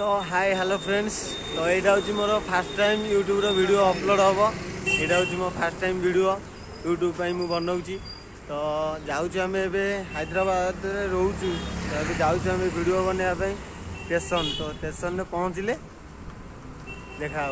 तो hi hello friends. तो यहाँ हूँ more fast time YouTube video upload हम। यहाँ हूँ मो फास्ट टाइम वीडियो यूट्यूब पर मुझे बनाऊँगी। तो जाऊँ आम हैदराबाद रोचु, तो जाऊँ आम वीडियो बनवाई स्टेशन। तो स्टेशन में पहुँचले देखा।